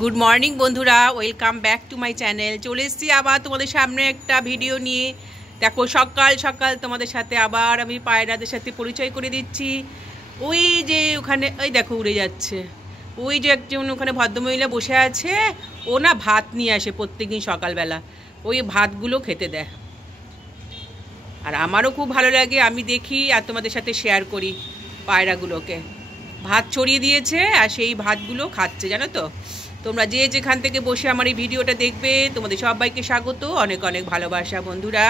Good morning বন্ধুরা, welcome back to my channel. চলে এসেছি আবার তোমাদের সামনে একটা ভিডিও নিয়ে। দেখো সকাল সকাল তোমাদের সাথে আবার আমি পায়রাদের সাথে পরিচয় করে দিচ্ছি। ওই যে ওখানে ওই দেখো উড়ে যাচ্ছে, ওই যে একজন ওখানে ভদ্রমহিলা বসে আছে, ও না ভাত নিয়ে আসে প্রত্যেকদিন সকালবেলা, ওই ভাতগুলো খেতে দেয়। আর আমারও খুব ভালো লাগে, আমি দেখি আর তোমাদের সাথে শেয়ার করি পায়রাগুলোকে। ভাত ছড়িয়ে দিয়েছে আর সেই ভাতগুলো খাচ্ছে, জানো তো। তোমরা যে যেখান থেকে বসে আমার এই ভিডিওটা দেখবে, তোমাদের সবাইকে স্বাগত, অনেক অনেক ভালোবাসা বন্ধুরা।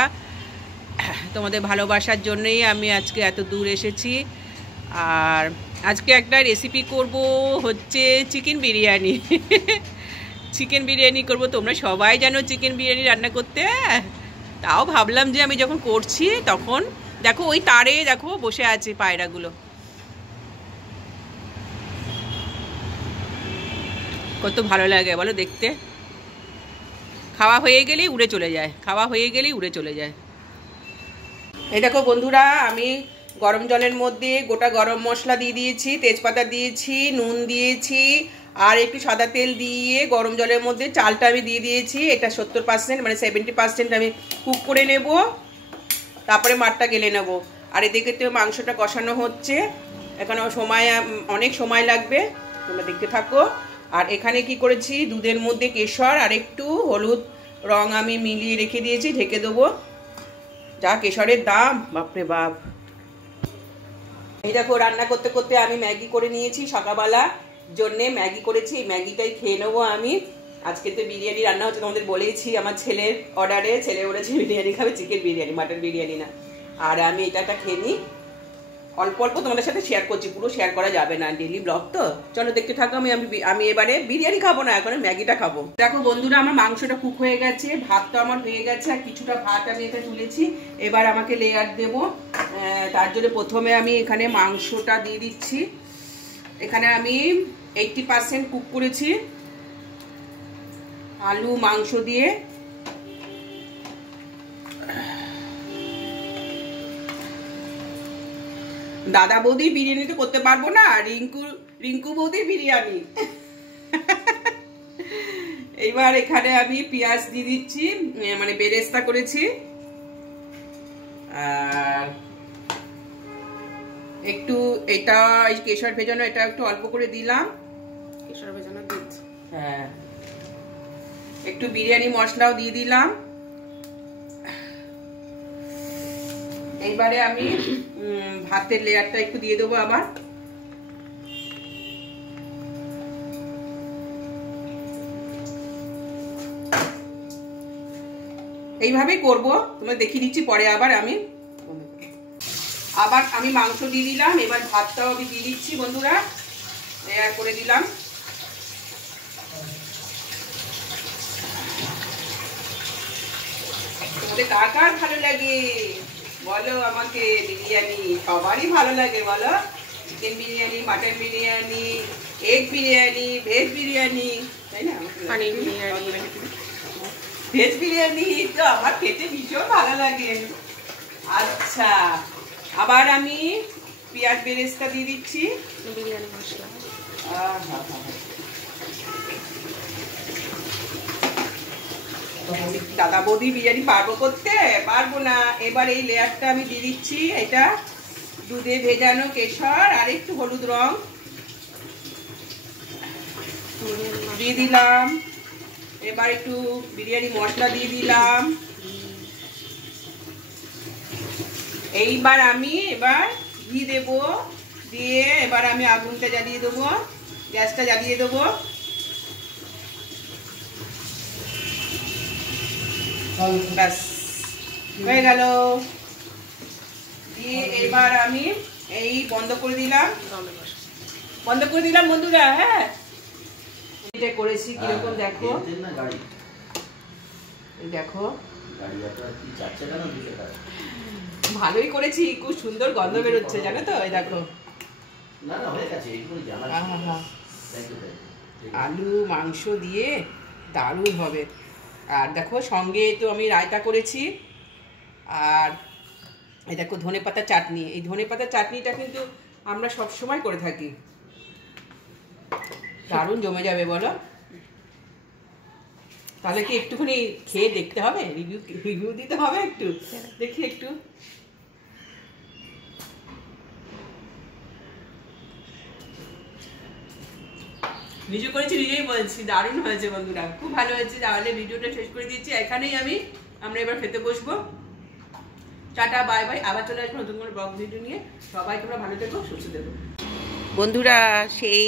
তোমাদের ভালোবাসার জন্যই আমি আজকে এত দূর এসেছি। আর আজকে একটা রেসিপি করব, হচ্ছে চিকেন বিরিয়ানি। চিকেন বিরিয়ানি করব। তোমরা সবাই জানো চিকেন বিরিয়ানি রান্না করতে, তাও ভাবলাম যে আমি যখন করছি তখন দেখো ওই তারে দেখো বসে আছে পায়রাগুলো, কত ভালো লাগে বলো দেখতে। খাওয়া হয়ে গেলেই উড়ে চলে যায়, খাওয়া হয়ে গেলেই উড়ে চলে যায়। এই দেখো বন্ধুরা, আমি গরম জলের মধ্যে গোটা গরম মশলা দিয়ে দিয়েছি, তেজপাতা দিয়েছি, নুন দিয়েছি, আর একটু সাদা তেল দিয়ে গরম জলের মধ্যে চালটা আমি দিয়ে দিয়েছি। এটা 70% মানে 70% আমি কুক করে নেব, তারপরে মাঠটা গেলে নেব। আর এদিকে তো মাংসটা কষানো হচ্ছে, এখানে অনেক সময় লাগবে, তোমরা দেখতে থাকো। আর এখানে কি করেছি, দুধের মধ্যে কেশর আর একটু হলুদ রং আমি মিলিয়ে রেখে দিয়েছি, ঢেকে দেবো। যা কেশরের দাম, বাপরে বাপ। এই দেখো রান্না করতে করতে আমি ম্যাগি করে নিয়েছি, সকালবেলা জন্যে ম্যাগি করেছি, এই ম্যাগিটাই খেয়ে নেবো আমি। আজকে তো বিরিয়ানি রান্না হচ্ছে, তোমাদের বলেইছি আমার ছেলের অর্ডারে, ছেলে বলেছে বিরিয়ানি খাবে, চিকেন বিরিয়ানি, মাটন বিরিয়ানি না। আর আমি এটা খেয়ে নিই, অল্প অল্প তোমাদের সাথে শেয়ার করছি, পুরো শেয়ার করা যাবে না, ডেইলি ব্লগ তো। চলো দেখতে থাকো। আমি এবারে বিরিয়ানি খাবো না, এখন ম্যাগিটা খাবো। দেখো বন্ধুরা, আমার মাংসটা কুক হয়ে গেছে, ভাতটা আমার হয়ে গেছে, আর কিছুটা ভাত আমি এখানে তুলেছি। এবার আমাকে লেয়ার দেব, তার জন্য প্রথমে আমি এখানে মাংসটা দিয়ে দিচ্ছি। এখানে আমি 80% কুক করেছি আলু মাংস দিয়ে। দাদা বৌদির বিরিয়ানি তো করতে পারবো না, রিঙ্কু বৌদির বিরিয়ানি। এইবার এখানে আমি পেঁয়াজ দিয়ে দিচ্ছি, মানে বেরেস্তা করেছি। আর একটু এটা কেশর ভেজানো, এটা একটু অল্প করে দিলাম, কেশর ভেজানো দুধ। হ্যাঁ, একটু বিরিয়ানি মশলাও দিয়ে দিলাম। এইবারে আমি ভাতের লেয়ারটা একটু দিয়ে দেবো আবার। এইভাবেই করবো, তোমরা দেখিয়ে দিচ্ছি পরে। আবার আমি মাংস দিয়ে দিলাম, এবার ভাতটাও আমি দিয়ে দিচ্ছি বন্ধুরা, লেয়ার করে দিলাম। তোমাদের কার কার ভালো লাগে বলো আমাকে বিরিয়ানি? সবারই ভালো লাগে বলো, chicken biryani, mutton biryani, egg biryani, veg biryani, তাই না? ভেজ বিরিয়ানি তো আমার খেতে ভীষণ ভালো লাগে। আচ্ছা, আবার আমি পেঁয়াজ বেরেস্তা দিয়ে দিচ্ছি, বিরিয়ানি মশলা। দাদা বৌদি বিরিয়ানি পারবো করতে? পারবো না। এবার এই লেয়ারটা আমি দিয়ে দিচ্ছি, এটা দুধে ভেজানো কেশর আর একটু হলুদ রং দিয়ে দিলাম। এবার একটু বিরিয়ানি মশলা দিয়ে দিলাম। এইবার আমি ঘি দেবো, দিয়ে এবার আমি আগুনটা জ্বালিয়ে দেবো, গ্যাসটা জ্বালিয়ে দেবো। ব্যাস হয়ে গেল। দিয়ে এবার আমি এই বন্ধ করে দিলাম বন্ধুরা। হ্যাঁ, এটা করেছি কিরকম দেখো, দেখো ভালোই করেছি, খুব সুন্দর গন্ধ বেরোচ্ছে জানো তো। এই দেখো আলু মাংস দিয়ে দারুণ হবে। আর দেখো সঙ্গে তো আমি রায়তা করেছি, আর এই দেখো ধনেপাতা চাটনি। এই ধনেপাতা চাটনিটা কিন্তু আমরা সব সময় করে থাকি, দারুণ জমে যাবে বলো। তাহলে কি একটুখানি খেয়ে দেখতে হবে, রিভিউ দিতে হবে একটু, দেখি একটু। নিজে করেছি নিজেই বলছি, দারুণ হয়েছে বন্ধুরা, খুব ভালো হয়েছে। তাহলে ভিডিওটা শেষ করে দিচ্ছি এখানেই, আমরা এবার খেতে বসবো। টাটা বাই বাই, আবার চলে আসবো নতুন কোনো ব্লগ ভিডিও নিয়ে। সবাই তোমরা ভালো থেকো, সুস্থ থেকো। বন্ধুরা সেই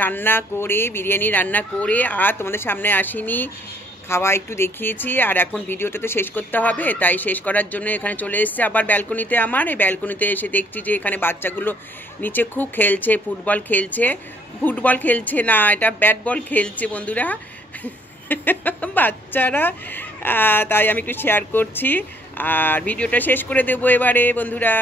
রান্না করে, বিরিয়ানি রান্না করে আর তোমাদের সামনে আসিনি, খাওয়া একটু দেখিয়েছি। আর এখন ভিডিওটা তো শেষ করতে হবে, তাই শেষ করার জন্য এখানে চলে এসেছে আবার ব্যালকনিতে। আমার এই ব্যালকনিতে এসে দেখছি যে এখানে বাচ্চাগুলো নিচে খুব খেলছে, ফুটবল খেলছে না, এটা ব্যাট বল খেলছে বন্ধুরা বাচ্চারা। তাই আমি একটু শেয়ার করছি আর ভিডিওটা শেষ করে দেবো এবারে। বন্ধুরা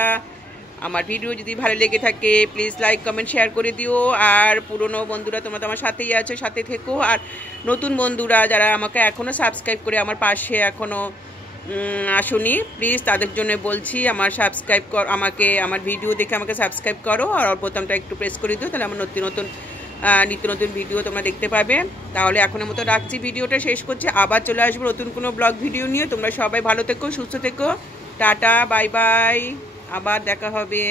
আমার ভিডিও যদি ভালো লেগে থাকে প্লিজ লাইক কমেন্ট শেয়ার করে দিও। আর পুরনো বন্ধুরা তোমরা তো আমার সাথেই আছো, সাথে থেকো। আর নতুন বন্ধুরা যারা আমাকে এখনও সাবস্ক্রাইব করে আমার পাশে এখনও আসুনি, প্লিজ তাদের জন্য বলছি আমার সাবস্ক্রাইব কর, আমাকে আমার ভিডিও দেখে আমাকে সাবস্ক্রাইব করো আর বোতামটা একটু প্রেস করে দিও, তাহলে আমার নিত্য নতুন ভিডিও তোমরা দেখতে পাবে। তাহলে এখনের মতো রাখছি, ভিডিওটা শেষ করছি, আবার চলে আসবো নতুন কোনো ব্লগ ভিডিও নিয়ে। তোমরা সবাই ভালো থেকো, সুস্থ থেকো, টাটা বাই বাই, আবার দেখা হবে।